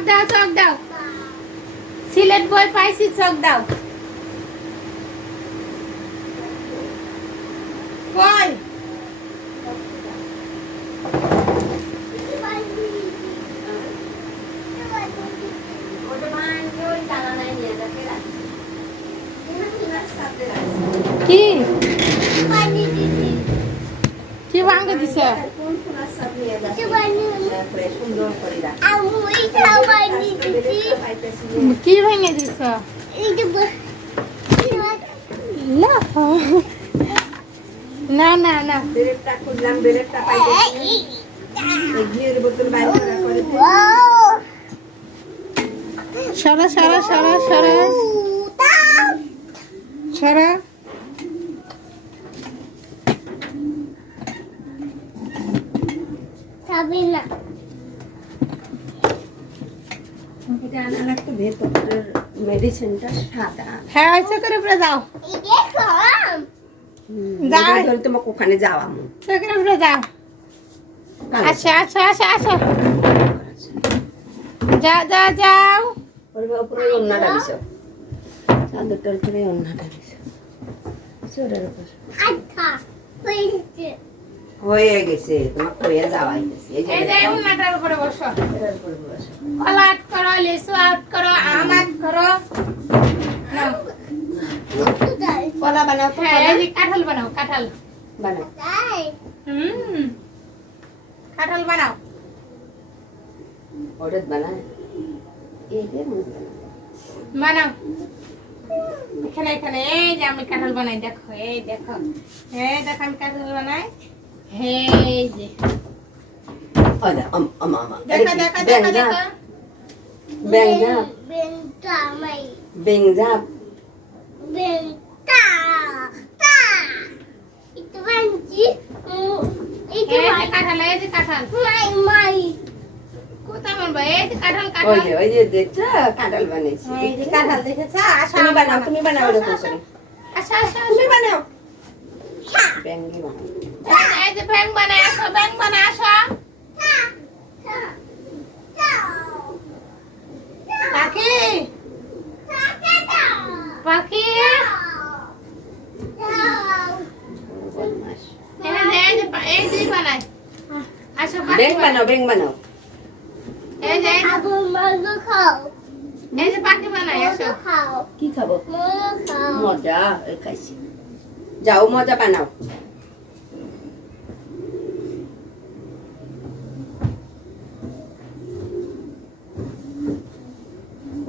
চক দাও সিলেট বই পাইছি চক দাও কই কি কি ভাঙে দিছে কি ভেঙে দিছ না না না সরা সরা সরা সরা সরা সাবিনা এটা আনা লাগতো ভেতরের মেডিসিনটা সাদা হ্যাঁ আচ্ছা করে উপরে যাও যাও তোমাকে ওখানে যাওয়া করে উপরে যাও আচ্ছা আচ্ছা আচ্ছা আচ্ছা যাও যাও যাও উপরে অন্যটা দিছো চাদরটার উপরে অন্যটা দিছো চোরের উপর হয়ে গেছে তোমার হয়ে যাওয়াই গেছে এই যে উন্নাটার উপরে বসো এটার উপরে বসো কলা আট করো লেসু আট করো আম আট করো নাও। কলা বানাও তো হ্যাঁ এই যে কাঁঠাল বানাও কাঁঠাল বানাও কাঁঠাল বানাও ওটা বানায় এইটার মধ্যে বানাও এখানে এখানে এই যে আমি কাঁঠাল বানাই দেখো এই দেখো আমি কাঁঠাল বানাই এই যে ওটা আমা দেখো দেখো দেখো দেখো বেংজা এই যে কাঁঠাল এই যে কাঁঠাল কোথায় মারবা এই যে কাঁঠাল ওই যে দেখছো কাঁঠাল বানাইছি এই যে কাঁঠাল দেখেছো আশা তুমি বানাও এরকম করে আচ্ছা আচ্ছা তুমি বানাও বেঙ্গি বানাও এই যে ব্যাং বানায় আসো ব্যাং বানায় আসো পাখি পাখি বদমাশ এই যে বানায় আসো বেং বানাও এই যে পাখি বানায় আসো কি খাবো মজা এই খাইছি যাও মজা বানাও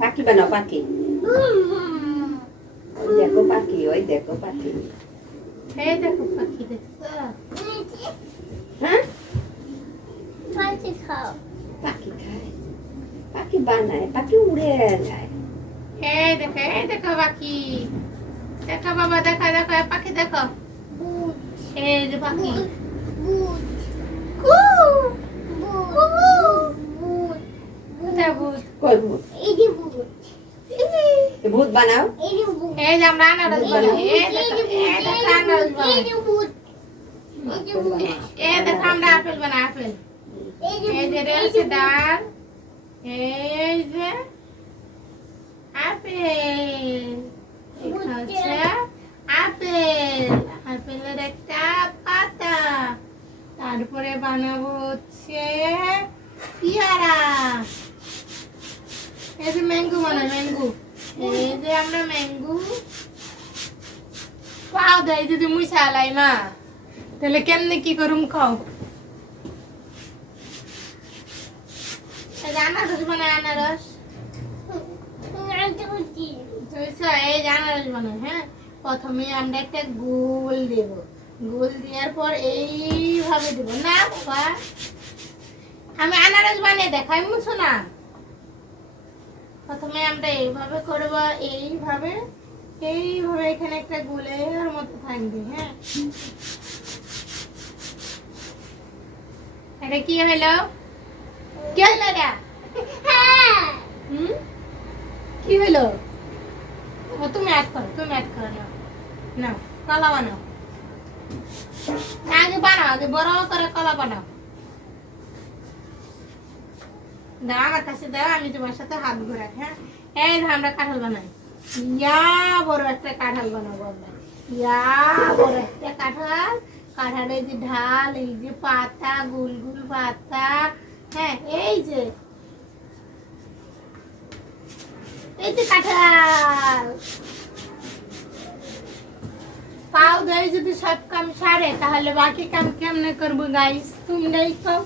পাখি বানাও পাখি ওই দেখো পাখি এই দেখো পাখি দেখছো হ্যাঁ পাখি খায় পাখি বানায় পাখি উড়ে যায় এই দেখো পাখি দেখো বাবা দেখো দেখো পাখি দেখো এই যে পাখি কোথায় ভূত কই ভূত ভূত বানাও এই যে আমরা আনারস বানাই এই দেখো আনারস বানাই এই দেখো আমরা আপেল বানাই আপেল এই যে রয়েছে ডাল এই যে আপেল এটা হচ্ছে আপেলের একটা পাতা তারপরে বানাবো হচ্ছে পেয়ারা এই যে ম্যাঙ্গো বানাই ম্যাঙ্গো এই যে আমরা ম্যাঙ্গো পাও দেয় যদি মুই চালাই মা তাহলে কেমনে কি করুম খাও আনারস বানায় আনারস এই যে আনারস বানাই হ্যাঁ প্রথমে আমরা একটা গোল দেব গোল দেওয়ার পর এইভাবে দেব না বাবা আমি আনারস বানিয়ে দেখাই মুছো না প্রথমে আমরা এইভাবে করব এইভাবে এখানে একটা গোলের মতো থাকবে হ্যাঁ এটা কি হলো কি হলো এটা কি হলো তুমি অ্যাড করো না কলা বানাও আগে বড় করে কলা বানাও দাও আমার কাছে দাও, আমি তোমার সাথে হাত ঘোরাই। হ্যাঁ, এই ধর আমরা কাঁঠাল বানাই। ইয়া বড় একটা কাঁঠাল বানাবো আমরা। ইয়া বড় একটা কাঁঠাল, কাঁঠালের যে ঢাল, এই যে পাতা, গোল গোল পাতা। হ্যাঁ, এই যে কাঁঠাল। পাও ধরে যদি সব কাম সারে তাহলে বাকি কাম কেমনে করবো গাইস, তোমরাই কও।